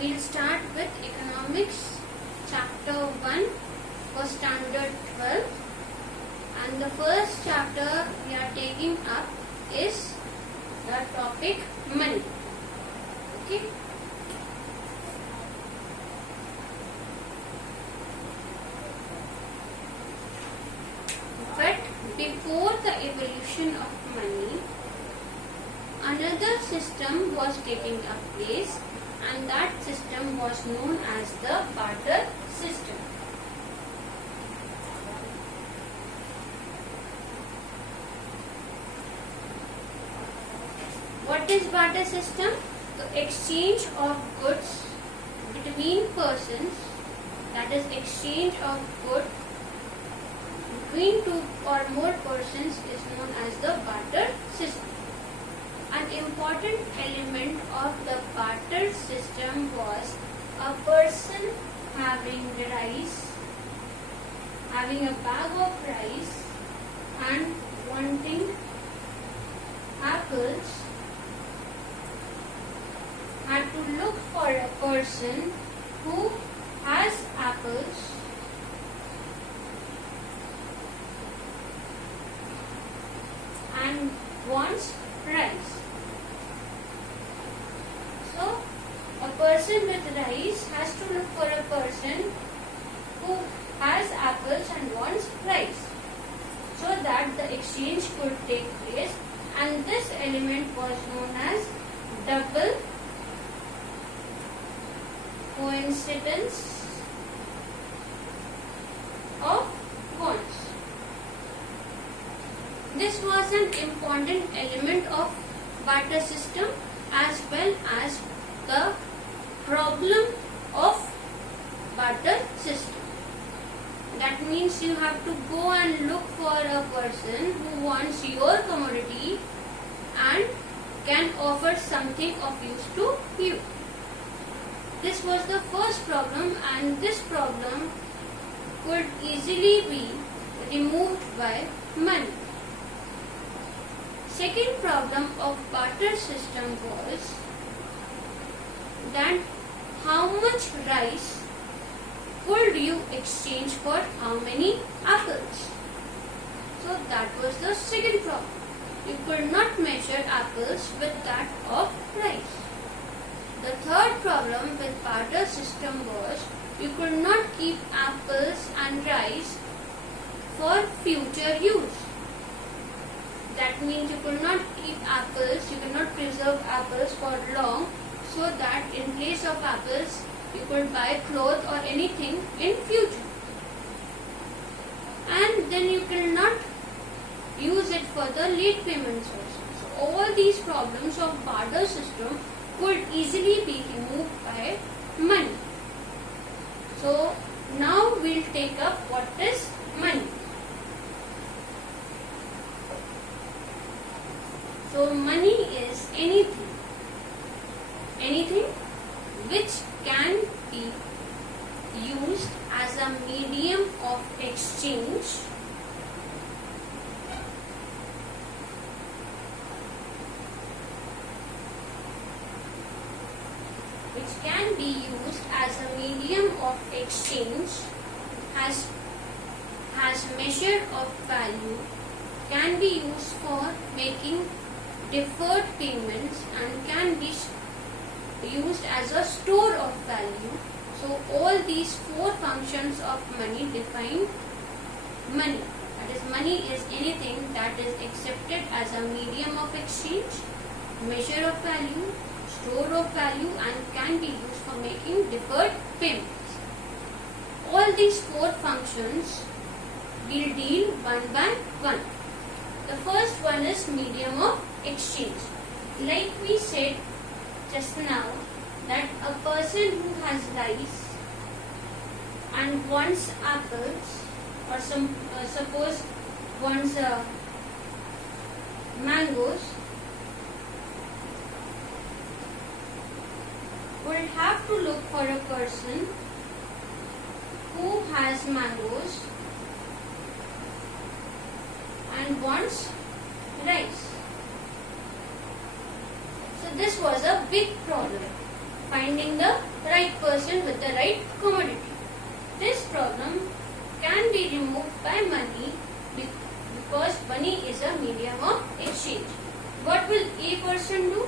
we'll start with economics chapter 1 for standard 12, and the first chapter we are taking up is the topic money. Okay. But before the evolution of money, another system was taking up place, and that system was known as the barter system. What is barter system? The exchange of goods between persons, that is exchange of goods between two or more persons is known as the barter system. An important element of the barter system was a person having rice, having a bag of rice and wanting apples, had to look for a person who has apples and wants rice. So, a person with rice has to look for a person who has apples and wants rice, so that the exchange could take place, and this element was known as double coincidence of wants. This was an important element of barter system as well as the problem of barter system. That means you have to go and look for a person who wants your commodity and can offer something of use to you. This was the first problem, and this problem could easily be removed by money. Second problem of barter system was that how much rice could you exchange for how many apples? So that was the second problem. You could not measure apples with that of rice. The third problem with barter system was you could not keep apples and rice for future use. That means you could not keep apples, you could not preserve apples for long, so that in place of apples you could buy clothes or anything in future. And then you cannot use it for the late payments also. So all these problems of barter system could easily be removed by money. So now we'll take up what is money. So money is anything which can be used as a medium of exchange has measure of value, can be used for making deferred payments, and can be used as a store of value. So all these four functions of money define money. That is, money is anything that is accepted as a medium of exchange, measure of value, store of value, and can be used for making deferred payments. All these four functions we'll deal one by one. The first one is medium of exchange. Like we said just now, that a person who has rice and wants apples, or suppose wants mangoes, would have to look for a person who has mangoes and wants rice. So this was a big problem, finding the right person with the right commodity. This problem can be removed by money because money is a medium of exchange. What will A person do?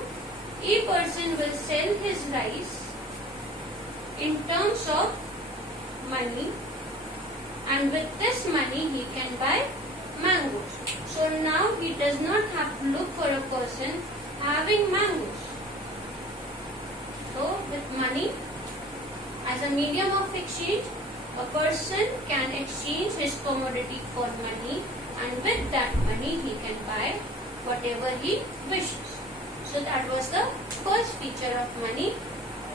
A person will sell his rice in terms of money, and with this money he can buy mangoes. So now he does not have to look for a person having mangoes. So with money as a medium of exchange, a person can exchange his commodity for money, and with that money he can buy whatever he wishes. So that was the first feature of money,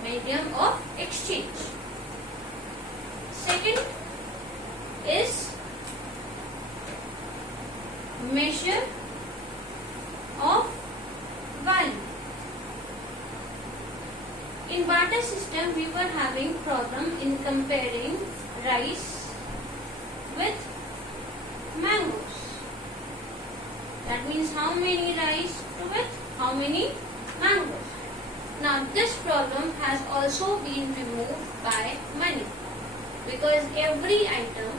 medium of exchange. Second is measure of value. In barter system, we were having problem in comparing rice with mangoes. That means how many rice with how many mangoes. Now this problem has also been removed by money, because every item,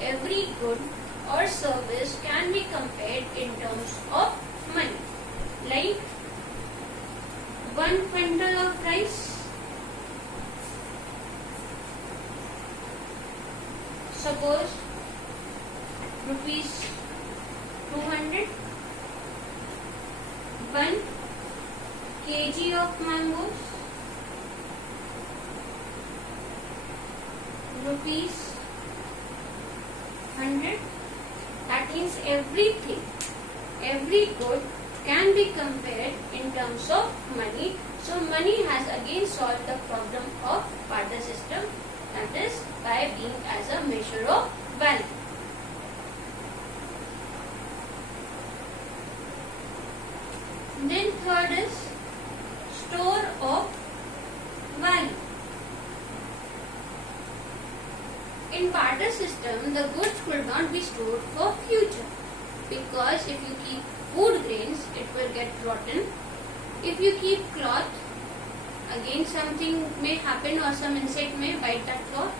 every good or service can be compared in terms of money. Like 1 quintal of rice, suppose rupees 200. 1 kg of mangoes, rupees 100. That means everything, every good can be compared in terms of money. So money has again solved the problem of barter system, that is by being as a measure of value. Then third is store of value. In barter system, the goods will not be stored for future, because if you keep food grains, it will get rotten. If you keep cloth, again something may happen or some insect may bite that cloth.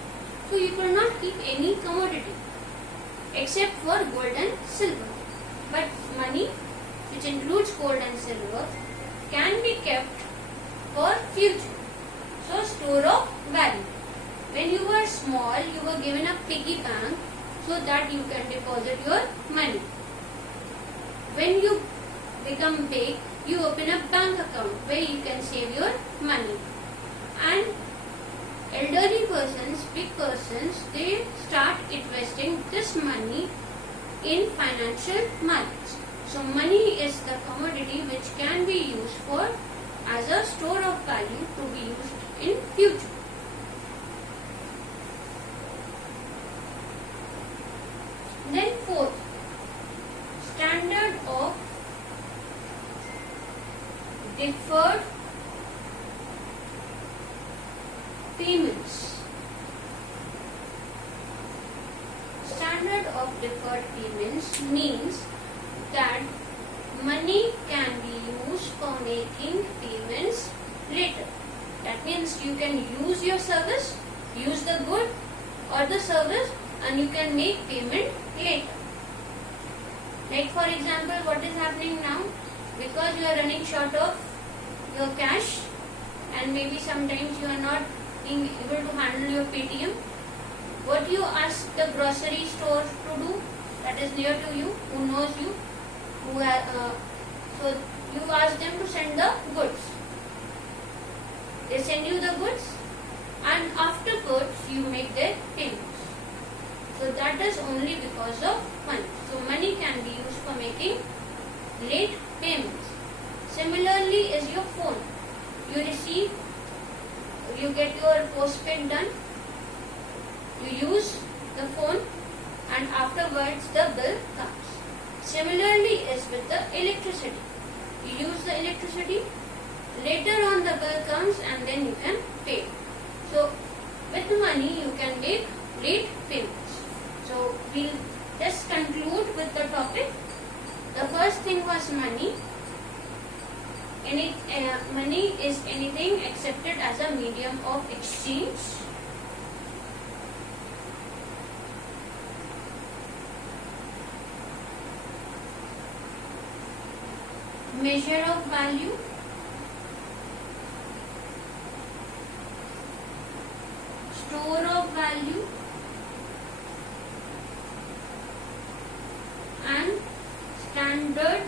So you will not keep any commodity except for gold and silver. But money, which includes gold and silver, can be kept for future. So store of value. When you were small, you were given a piggy bank so that you can deposit your money. When you become big, you open a bank account where you can save your money. And elderly persons, big persons, they start investing this money in financial markets. So money is the commodity which can be used for as a store of value to be used in future. Then fourth, standard of deferred payments. Standard of deferred payments means that money can be used for making payments later. That means you can use your service, use the good or the service, and you can make payment later. Like for example, what is happening now? Because you are running short of your cash and maybe sometimes you are not being able to handle your Paytm, what you ask the grocery store to do that is near to you, who knows you, so you ask them to send the goods. They send you the goods and afterwards you make their payments. So that is only because of money. So money can be used for making late payments. Similarly is your phone. You receive, you get your postpaid done, you use the phone and afterwards the bill comes. Similarly is with the electricity. You use the electricity, later on the bill comes and then you can pay. So with money you can make late payments. So we'll just conclude with the topic. The first thing was money. money is anything accepted as a medium of exchange. Measure of value. Store of value. And standard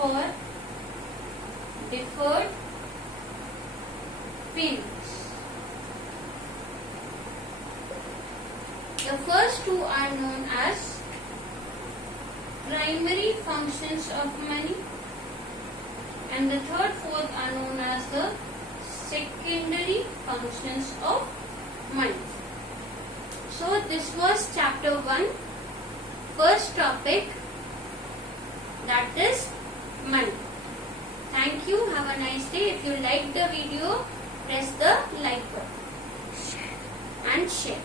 for deferred payments. The first two are known as primary functions of money, and the third, fourth are known as the secondary functions of money. So this was chapter 1, first topic, that is money. Thank you. Have a nice day. If you liked the video, press the like button and share.